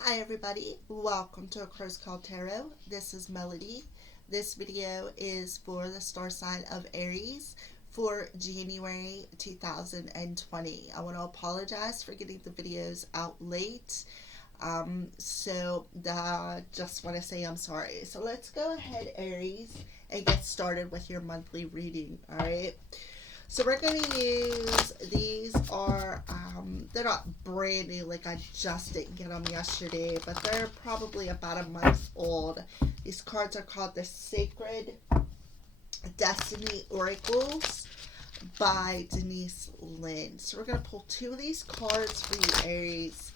Hi everybody, welcome to A Crow's Call Tarot. This is Melody. This video is for the star sign of Aries for January 2020. I want to apologize for getting the videos out late. Just want to say I'm sorry. So let's go ahead, Aries, and get started with your monthly reading. All right. So we're going to use, these are, they're not brand new, like I just didn't get them yesterday, but they're probably about a month old. These cards are called the Sacred Destiny Oracles by Denise Lynn. So we're going to pull two of these cards for you, Aries,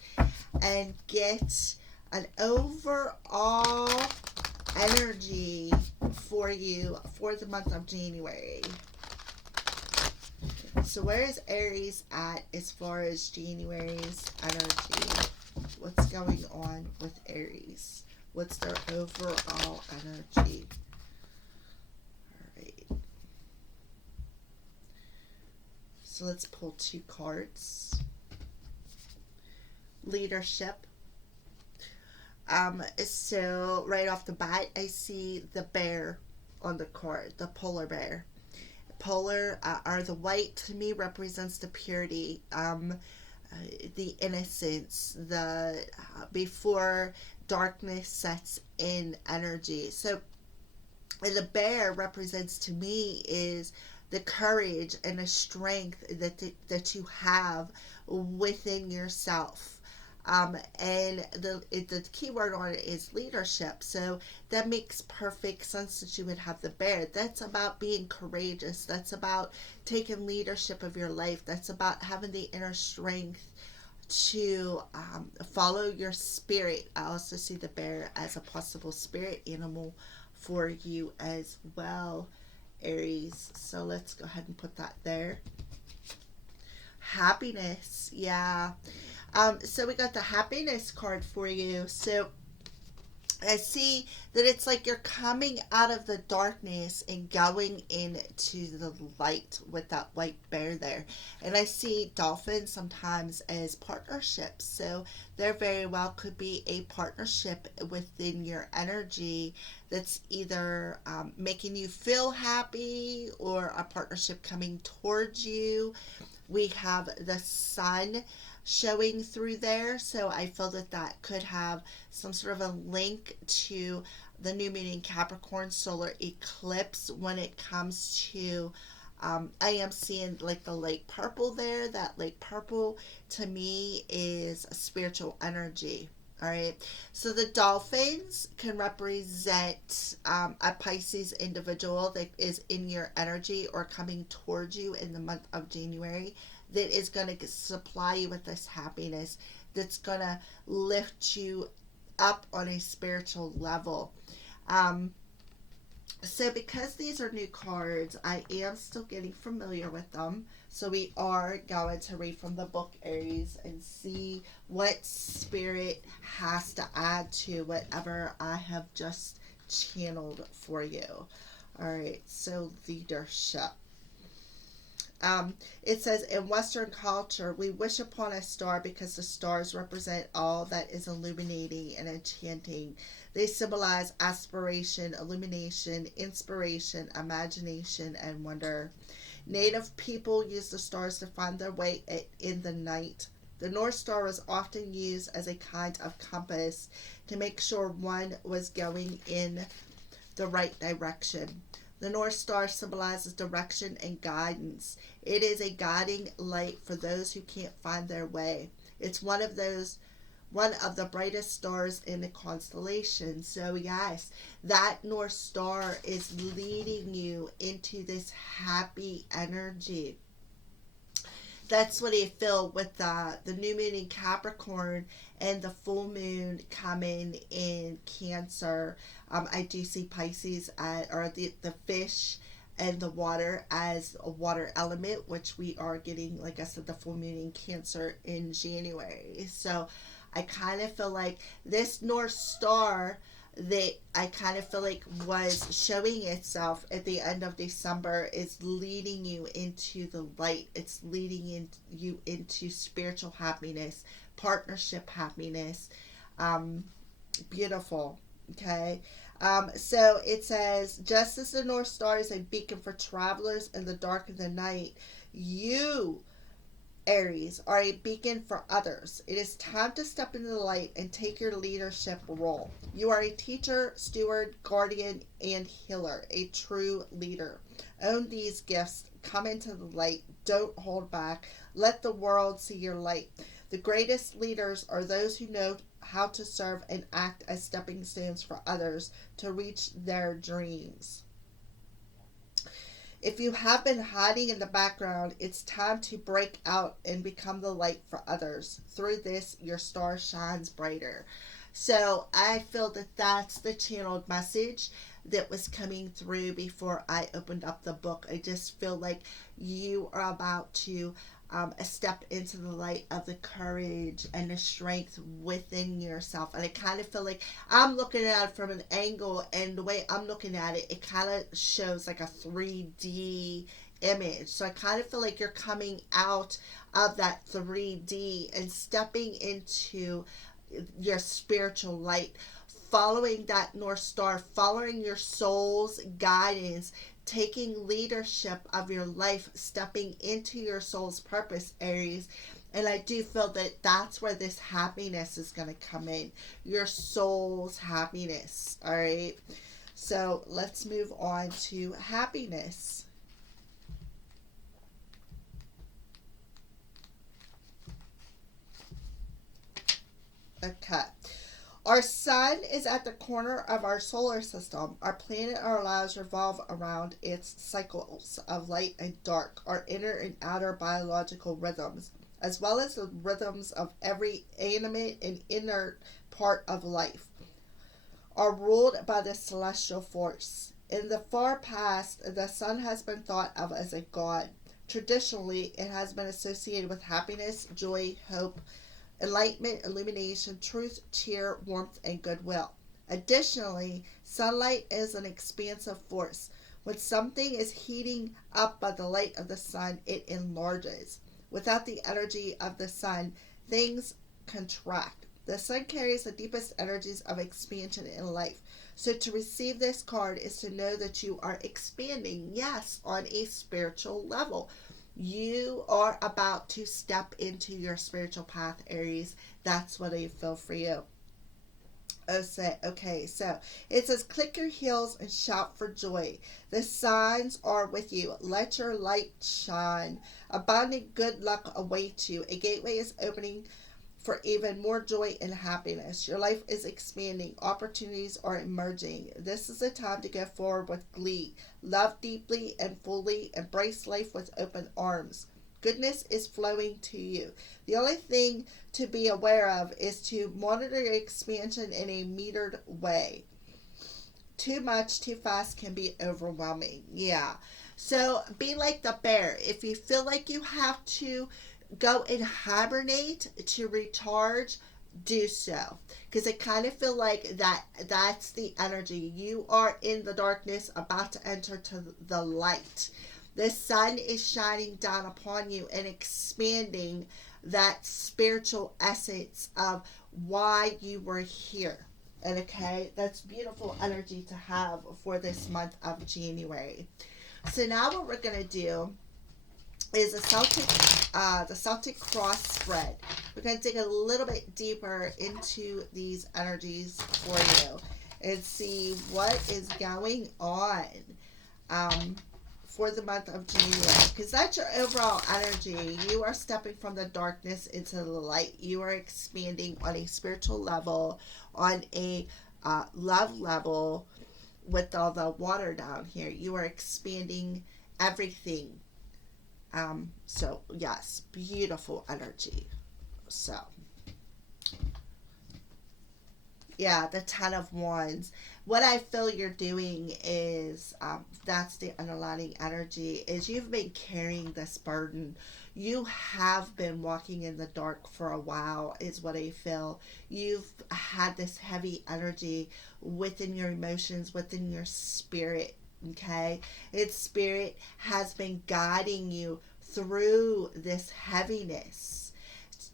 and get an overall energy for you for the month of January. So where is Aries at as far as January's energy? What's going on with Aries? What's their overall energy? Alright. So let's pull two cards. Leadership. So right off the bat, I see the bear on the card, the polar bear. Polar, or the white, to me represents the purity, the innocence, the before darkness sets in energy. So the bear represents to me is the courage and the strength that you have within yourself. And the key word on it is leadership. So that makes perfect sense that you would have the bear. That's about being courageous. That's about taking leadership of your life. That's about having the inner strength to follow your spirit. I also see the bear as a possible spirit animal for you as well, Aries. So let's go ahead and put that there. Happiness, yeah. So we got the happiness card for you. So I see that it's like you're coming out of the darkness and going into the light with that white bear there. And I see dolphins sometimes as partnerships. So there very well could be a partnership within your energy that's either making you feel happy or a partnership coming towards you. We have the sun showing through there, so I feel that that could have some sort of a link to the new moon in Capricorn solar eclipse when it comes to I am seeing like the light purple there. That light purple to me is a spiritual energy. All right. So the dolphins can represent a Pisces individual that is in your energy or coming towards you in the month of January, that is going to supply you with this happiness, that's going to lift you up on a spiritual level. Um, so because these are new cards, I am still getting familiar with them. So we are going to read from the book, Aries, and see what spirit has to add to whatever I have just channeled for you. All right, so leadership. It says, in Western culture, we wish upon a star because the stars represent all that is illuminating and enchanting. They symbolize aspiration, illumination, inspiration, imagination, and wonder. Native people use the stars to find their way in the night. The North Star was often used as a kind of compass to make sure one was going in the right direction. The North Star symbolizes direction and guidance. It is a guiding light for those who can't find their way. It's one of the brightest stars in the constellation. So yes, that North Star is leading you into this happy energy. That's what I feel with the new moon in Capricorn and the full moon coming in Cancer. I do see Pisces or the fish and the water as a water element, which we are getting, like I said, the full moon in Cancer in January. So I kind of feel like this North Star that I kind of feel like was showing itself at the end of December is leading you into the light. It's leading you into spiritual happiness, partnership happiness, Um, Beautiful. Okay. So it says, just as the North Star is a beacon for travelers in the dark of the night, you, Aries, are a beacon for others. It is time to step into the light and take your leadership role. You are a teacher, steward, guardian, and healer, a true leader. Own these gifts. Come into the light. Don't hold back. Let the world see your light. The greatest leaders are those who know how to serve and act as stepping stones for others to reach their dreams. If you have been hiding in the background, it's time to break out and become the light for others. Through this, your star shines brighter. So I feel that that's the channeled message that was coming through before I opened up the book. I just feel like you are about to step into the light of the courage and the strength within yourself. And I kind of feel like I'm looking at it from an angle, and the way I'm looking at it, it kind of shows like a 3D image. So I kind of feel like you're coming out of that 3D and stepping into your spiritual light, following that North Star, following your soul's guidance, taking leadership of your life, stepping into your soul's purpose, Aries. And I do feel that that's where this happiness is going to come in, your soul's happiness. All right. So let's move on to happiness. Okay. Our sun is at the corner of our solar system. Our planet, our lives revolve around its cycles of light and dark, our inner and outer biological rhythms, as well as the rhythms of every animate and inert part of life, are ruled by the celestial force. In the far past, the sun has been thought of as a god. Traditionally, it has been associated with happiness, joy, hope, enlightenment, illumination, truth, cheer, warmth, and goodwill. Additionally, sunlight is an expansive force. When something is heating up by the light of the sun, it enlarges. Without the energy of the sun, things contract. The sun carries the deepest energies of expansion in life. So to receive this card is to know that you are expanding, yes, on a spiritual level. You are about to step into your spiritual path, Aries. That's what I feel for you. Okay, so it says, click your heels and shout for joy. The signs are with you. Let your light shine. Abundant good luck awaits you. A gateway is opening for even more joy and happiness. Your life is expanding. Opportunities are emerging. This is the time to go forward with glee. Love deeply and fully. Embrace life with open arms. Goodness is flowing to you. The only thing to be aware of is to monitor your expansion in a metered way. Too much, too fast can be overwhelming. Yeah. So be like the bear. If you feel like you have to go and hibernate to recharge, do so, because I kind of feel like that's the energy. You are in the darkness, about to enter to the light. The sun is shining down upon you and expanding that spiritual essence of why you were here. And okay, that's beautiful energy to have for this month of January. So now what we're gonna do is the Celtic cross spread. We're going to dig a little bit deeper into these energies for you and see what is going on for the month of January, because that's your overall energy. You are stepping from the darkness into the light. You are expanding on a spiritual level, on a love level. With all the water down here, you are expanding everything. So yes, beautiful energy. So yeah, the Ten of Wands. What I feel you're doing is, that's the underlying energy, is you've been carrying this burden. You have been walking in the dark for a while, is what I feel. You've had this heavy energy within your emotions, within your spirit. Okay, its spirit has been guiding you through this heaviness,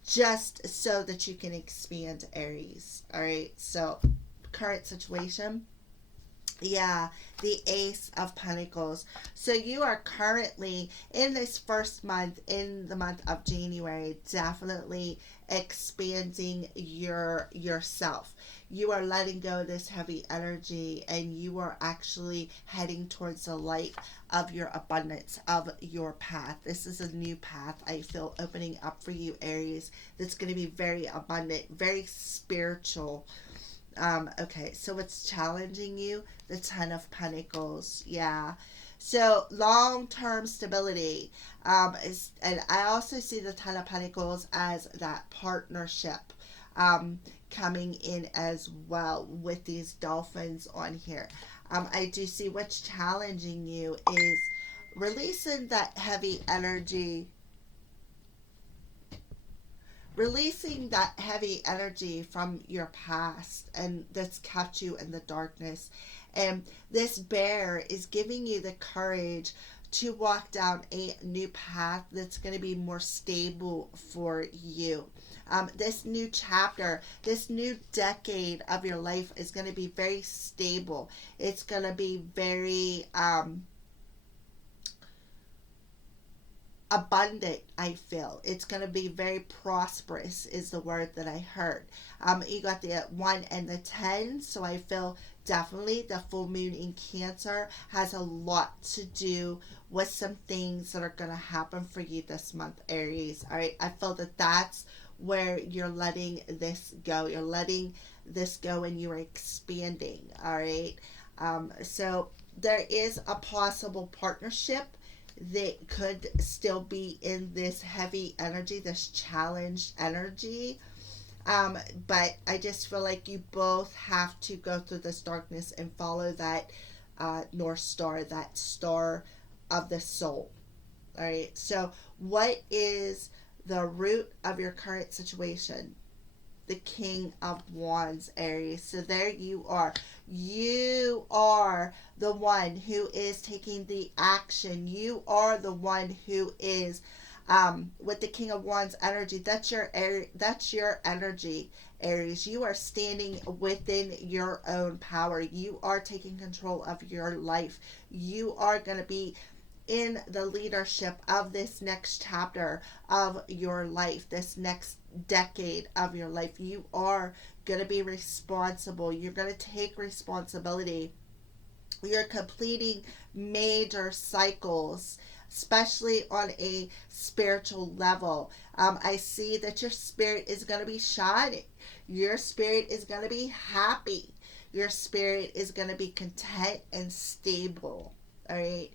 just so that you can expand, Aries. All right. So, current situation. Yeah, the Ace of Pentacles. So you are currently in this first month, in the month of January, definitely expanding yourself. You are letting go of this heavy energy, and you are actually heading towards the light of your abundance, of your path. This is a new path I feel opening up for you, Aries. That's going to be very abundant, very spiritual. Okay, so what's challenging you? The Ten of Pentacles. Yeah. So long term stability. And I also see the Ten of Pentacles as that partnership um, coming in as well with these dolphins on here. I do see what's challenging you is releasing that heavy energy, releasing that heavy energy from your past and that's kept you in the darkness. And this bear is giving you the courage to walk down a new path that's going to be more stable for you. This new chapter, this new decade of your life is going to be very stable. It's going to be very abundant. I feel it's going to be very prosperous is the word that I heard. You got the 1 and the 10, so I feel definitely the full moon in Cancer has a lot to do with some things that are going to happen for you this month, Aries. All right, I feel that that's where you're letting this go. You're letting this go and you're expanding. All right. So there is a possible partnership that could still be in this heavy energy, this challenged energy. But I just feel like you both have to go through this darkness and follow that North Star, that star of the soul. All right. So, what is the root of your current situation? The King of Wands, Aries. So there you are. You are the one who is taking the action. You are the one who is with the King of Wands energy. That's your energy, Aries. You are standing within your own power. You are taking control of your life. You are going to be in the leadership of this next chapter of your life, this next decade of your life. You are going to be responsible. You're going to take responsibility. You're completing major cycles, especially on a spiritual level. I see that your spirit is going to be shining. Your spirit is going to be happy. Your spirit is going to be content and stable. All right.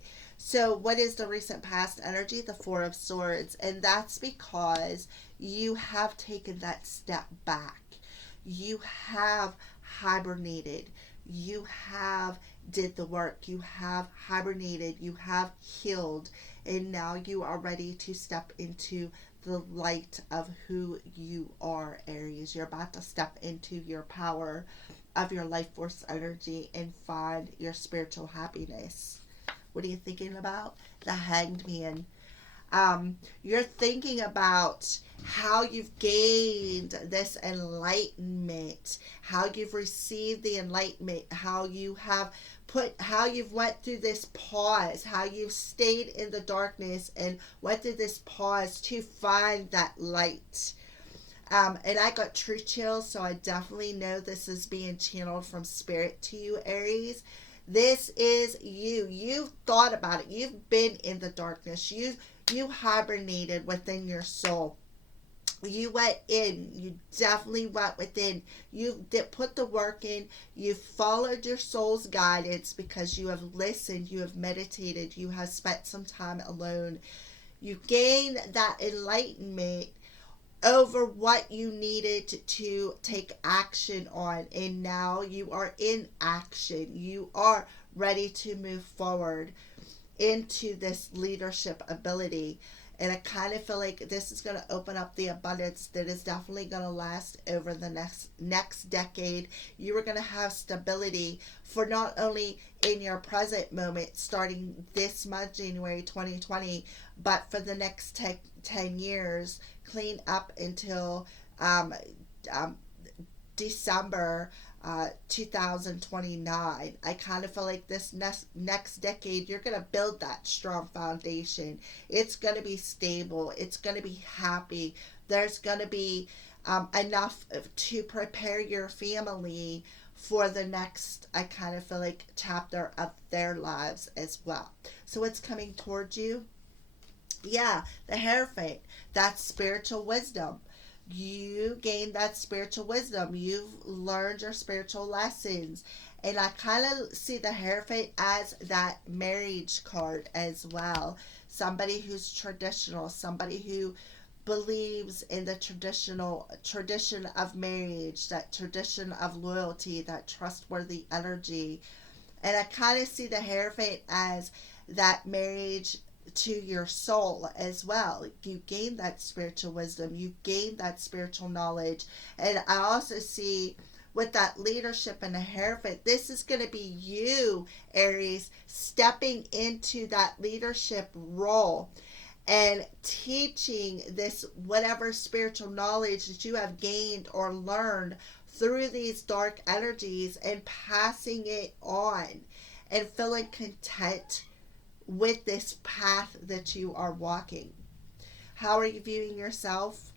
So, what is the recent past energy? The Four of Swords. And that's because you have taken that step back. You have hibernated. You have did the work. You have hibernated. You have healed. And now you are ready to step into the light of who you are, Aries. You're about to step into your power of your life force energy and find your spiritual happiness. What are you thinking about? The Hanged Man. You're thinking about how you've gained this enlightenment, how you've received the enlightenment, how you have how you've went through this pause, how you've stayed in the darkness and went through this pause to find that light. And I got truth chills, so I definitely know this is being channeled from spirit to you, Aries. This is you. You've thought about it. You've been in the darkness. You hibernated within your soul. You went in. You definitely went within. You did put the work in. You followed your soul's guidance because you have listened. You have meditated. You have spent some time alone. You gained that enlightenment over what you needed to take action on, and now you are in action. You are ready to move forward into this leadership ability. And I kind of feel like this is going to open up the abundance that is definitely going to last over the next decade. You are going to have stability for not only in your present moment starting this month, January 2020, but for the next 10 years, clean up until um, December 2029. I kind of feel like this next decade, you're going to build that strong foundation. It's going to be stable. It's going to be happy. There's going to be enough to prepare your family for the next, I kind of feel like, chapter of their lives as well. So what's coming towards you? Yeah, the Hierophant. That's spiritual wisdom. You gained that spiritual wisdom. You've learned your spiritual lessons. And I kind of see the Hierophant as that marriage card as well. Somebody who's traditional, somebody who believes in the tradition of marriage, that tradition of loyalty, that trustworthy energy. And I kind of see the Hierophant as that marriage to your soul as well. You gain that spiritual wisdom, you gain that spiritual knowledge. And I also see with that leadership and the Hierophant, this is going to be you, Aries, stepping into that leadership role and teaching this whatever spiritual knowledge that you have gained or learned through these dark energies and passing it on and feeling content with this path that you are walking. How are you viewing yourself?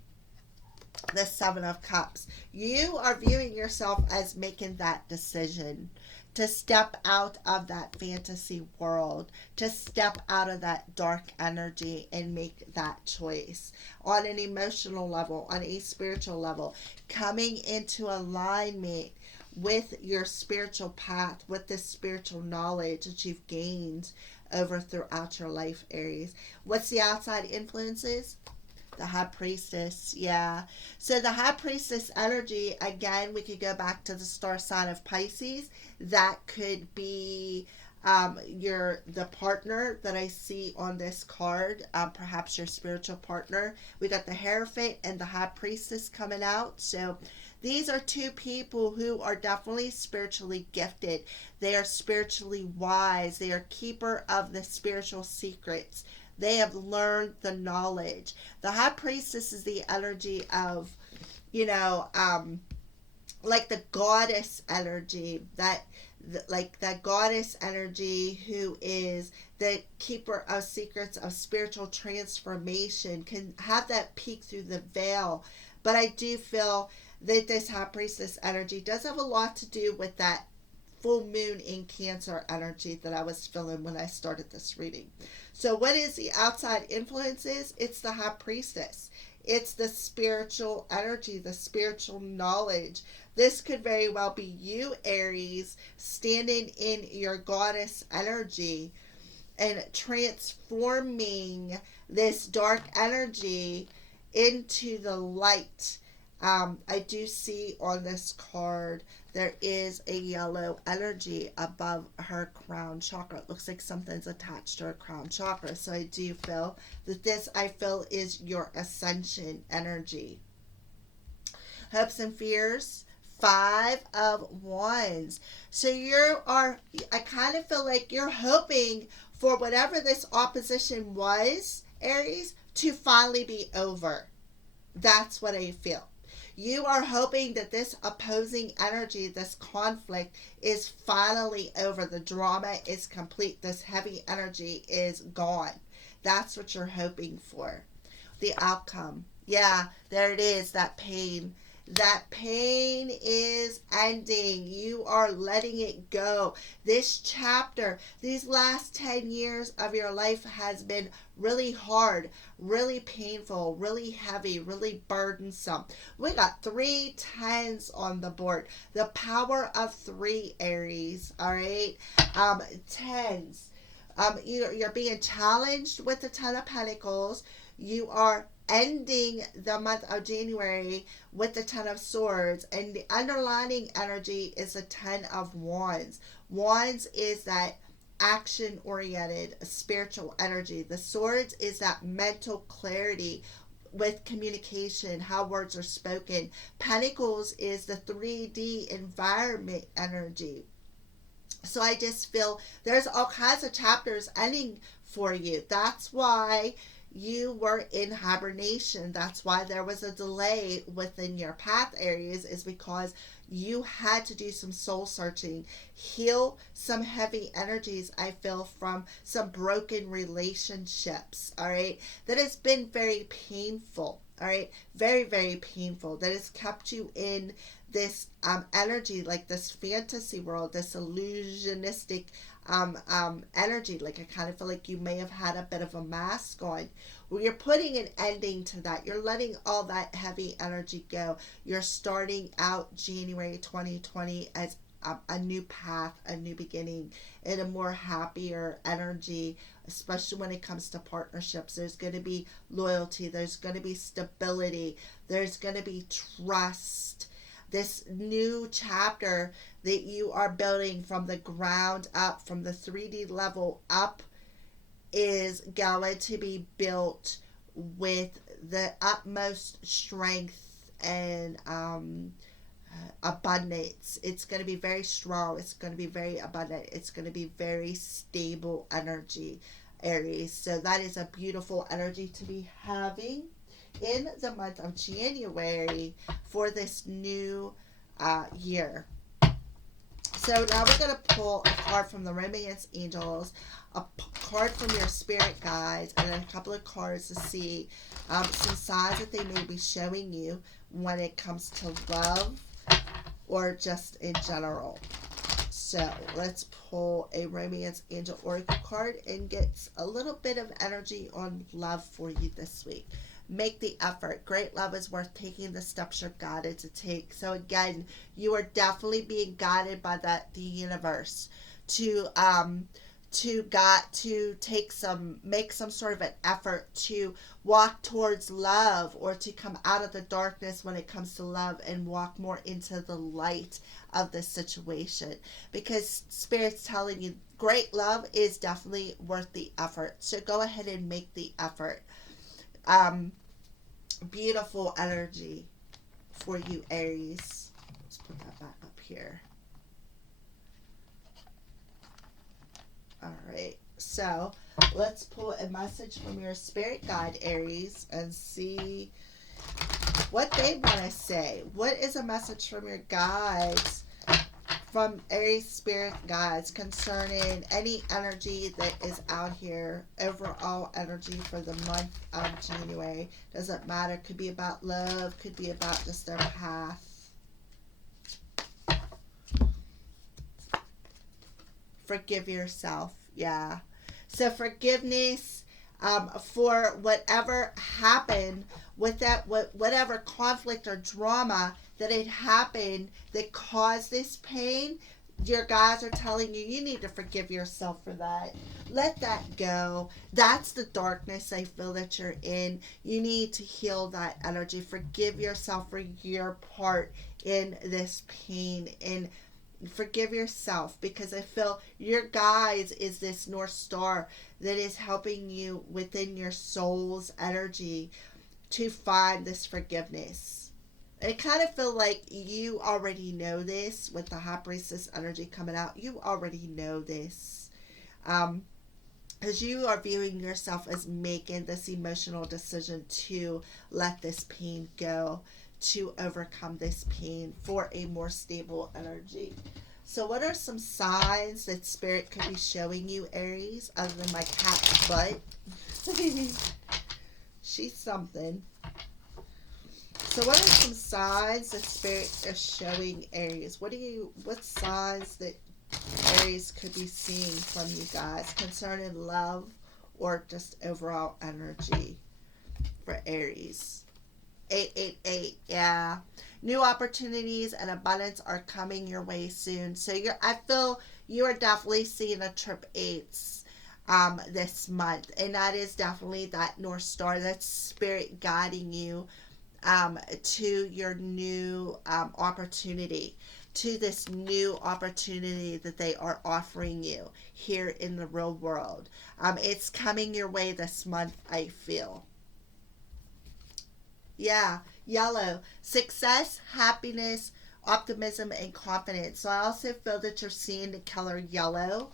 The Seven of Cups. You are viewing yourself as making that decision to step out of that fantasy world, to step out of that dark energy and make that choice on an emotional level, on a spiritual level, coming into alignment with your spiritual path, with the spiritual knowledge that you've gained over throughout your life, Aries. What's the outside influences? The High Priestess, yeah. So the High Priestess energy, again, we could go back to the star sign of Pisces. That could be the partner that I see on this card, perhaps your spiritual partner. We got the Hierophant and the High Priestess coming out. So these are two people who are definitely spiritually gifted. They are spiritually wise. They are keeper of the spiritual secrets. They have learned the knowledge. The High Priestess is the energy of, like the goddess energy, like that goddess energy who is the keeper of secrets of spiritual transformation, can have that peek through the veil. But I do feel that this High Priestess energy does have a lot to do with that full moon in Cancer energy that I was feeling when I started this reading. So what is the outside influences? It's the High Priestess. It's the spiritual energy, the spiritual knowledge. This could very well be you, Aries, standing in your goddess energy and transforming this dark energy into the light. I do see on this card there is a yellow energy above her crown chakra. It looks like something's attached to her crown chakra. So I do feel that this, is your ascension energy. Hopes and fears. 5 of Wands. So I kind of feel like you're hoping for whatever this opposition was, Aries, to finally be over. That's what I feel. You are hoping that this opposing energy, this conflict, is finally over. The drama is complete. This heavy energy is gone. That's what you're hoping for. The outcome. Yeah, there it is, that pain. That pain is ending. You are letting it go. This chapter, these last 10 years of your life has been really hard, really painful, really heavy, really burdensome. We got 3 tens on the board. The power of 3, Aries. All right. Tens. You're being challenged with the Ten of Pentacles. You are ending the month of January with the Ten of Swords, and the underlining energy is the Ten of Wands. Wands is that action oriented spiritual energy. The swords is that mental clarity with communication, how words are spoken. Pentacles is the 3D environment energy. So I just feel there's all kinds of chapters ending for you. That's why you were in hibernation. That's why there was a delay within your path areas, is because you had to do some soul searching, heal some heavy energies, I feel, from some broken relationships, all right, that has been very painful, all right, very, very painful, that has kept you in this energy, like this fantasy world, this illusionistic energy. Like I kind of feel like you may have had a bit of a mask on. Well, you're putting an ending to that. You're letting all that heavy energy go. You're starting out January 2020 as a new path, a new beginning, in a more happier energy, especially when it comes to partnerships. There's going to be loyalty, there's going to be stability, there's going to be trust. This new chapter that you are building from the ground up, from the 3D level up, is going to be built with the utmost strength and abundance. It's going to be very strong. It's going to be very abundant. It's going to be very stable energy, Aries. So that is a beautiful energy to be having in the month of January for this new year. So now we're going to pull a card from the Romance Angels, a card from your spirit guides, and then a couple of cards to see some signs that they may be showing you when it comes to love or just in general. So let's pull a Romance Angel Oracle card and get a little bit of energy on love for you this week. Make the effort. Great love is worth taking the steps you're guided to take. So again, you are definitely being guided by the universe to make some sort of an effort to walk towards love, or to come out of the darkness when it comes to love and walk more into the light of the situation, because Spirit's telling you great love is definitely worth the effort. So go ahead and make the effort. Beautiful energy for you, Aries. Let's put that back up here. All right, so let's pull a message from your spirit guide, Aries, and see what they want to say. What is a message from your guides, from Aries spirit guides, concerning any energy that is out here, overall energy for the month of January? Doesn't matter. Could be about love, could be about just their path. Forgive yourself. Yeah. So forgiveness for whatever happened with that, whatever conflict or drama that had happened that caused this pain. Your guys are telling you, you need to forgive yourself for that. Let that go. That's the darkness I feel that you're in. You need to heal that energy. Forgive yourself for your part in this pain, and forgive yourself, because I feel your guides is this North Star that is helping you within your soul's energy to find this forgiveness. I kind of feel like you already know this with the High Priestess energy coming out. You already know this. Because you are viewing yourself as making this emotional decision to let this pain go, to overcome this pain for a more stable energy. So what are some signs that Spirit could be showing you, Aries, other than my cat's butt? She's something. So what are some signs that Spirit is showing Aries? What signs that Aries could be seeing from you guys concerning love or just overall energy for Aries? 888, yeah. New opportunities and abundance are coming your way soon. So I feel you are definitely seeing a trip 8s this month, and that is definitely that North Star, that's Spirit guiding you to your new opportunity, to this new opportunity that they are offering you here in the real world. It's coming your way this month, I feel. Yeah, yellow. Success, happiness, optimism, and confidence. So I also feel that you're seeing the color yellow.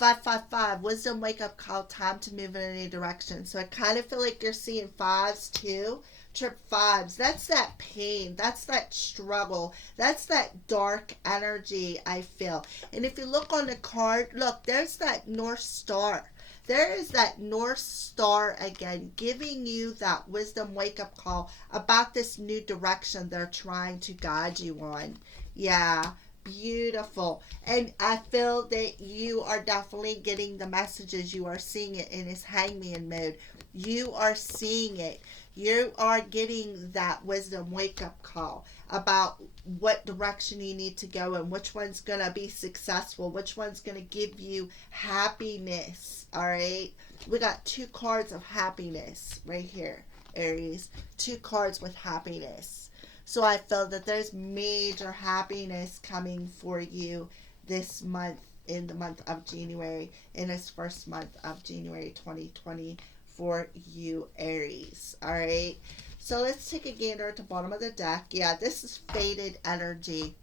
555, wisdom, wake up call, time to move in a new direction. So I kind of feel like you're seeing fives too. Trip fives, that's that pain, that's that struggle, that's that dark energy, I feel. And if you look on the card, look, there's that North Star. There is that North Star again, giving you that wisdom wake up call about this new direction they're trying to guide you on. Yeah, beautiful. And I feel that you are definitely getting the messages. You are seeing it in his hangman mode. You are seeing it. You are getting that wisdom wake up call about what direction you need to go and which one's going to be successful, which one's going to give you happiness. All right. We got two cards of happiness right here, Aries. Two cards with happiness. So I feel that there's major happiness coming for you this month, in the month of January, in this first month of January 2020 for you, Aries. All right. So let's take a gander at the bottom of the deck. Yeah, this is faded energy.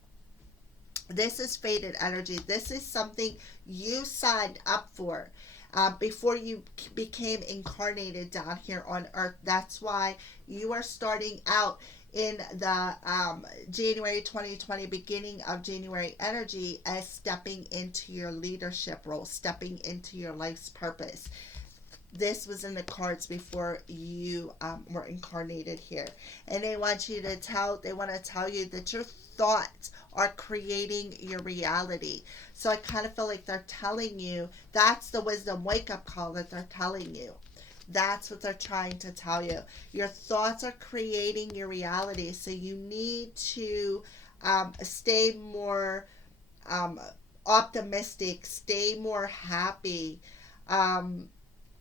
This is faded energy. This is something you signed up for before you became incarnated down here on earth. That's why you are starting out in the January 2020, beginning of January energy, as stepping into your leadership role, stepping into your life's purpose. This was in the cards before you were incarnated here, and they want to tell you that your thoughts are creating your reality. So I kind of feel like they're telling you, that's the wisdom wake up call that they're telling you. That's what they're trying to tell you. Your thoughts are creating your reality, so you need to stay more um, optimistic, stay more happy, um,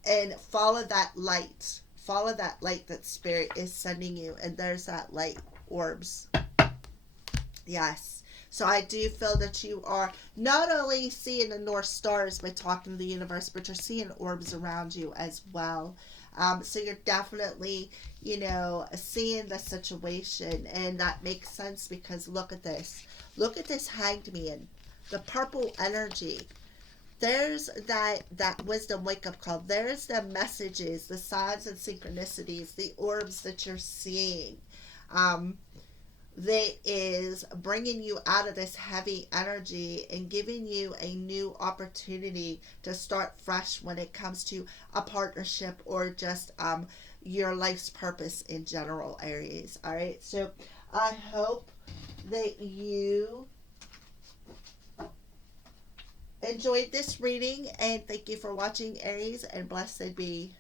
and follow that light. Follow that light that spirit is sending you. And there's that light, orbs. Yes. So I do feel that you are not only seeing the North Stars by talking to the universe, but you're seeing orbs around you as well. So you're definitely, seeing the situation. And that makes sense because look at this. Look at this hanged man. The purple energy. There's that wisdom wake up call. There's the messages, the signs and synchronicities, the orbs that you're seeing. Um, that is bringing you out of this heavy energy and giving you a new opportunity to start fresh when it comes to a partnership or just your life's purpose in general, Aries. All right. So I hope that you enjoyed this reading, and thank you for watching, Aries, and blessed be.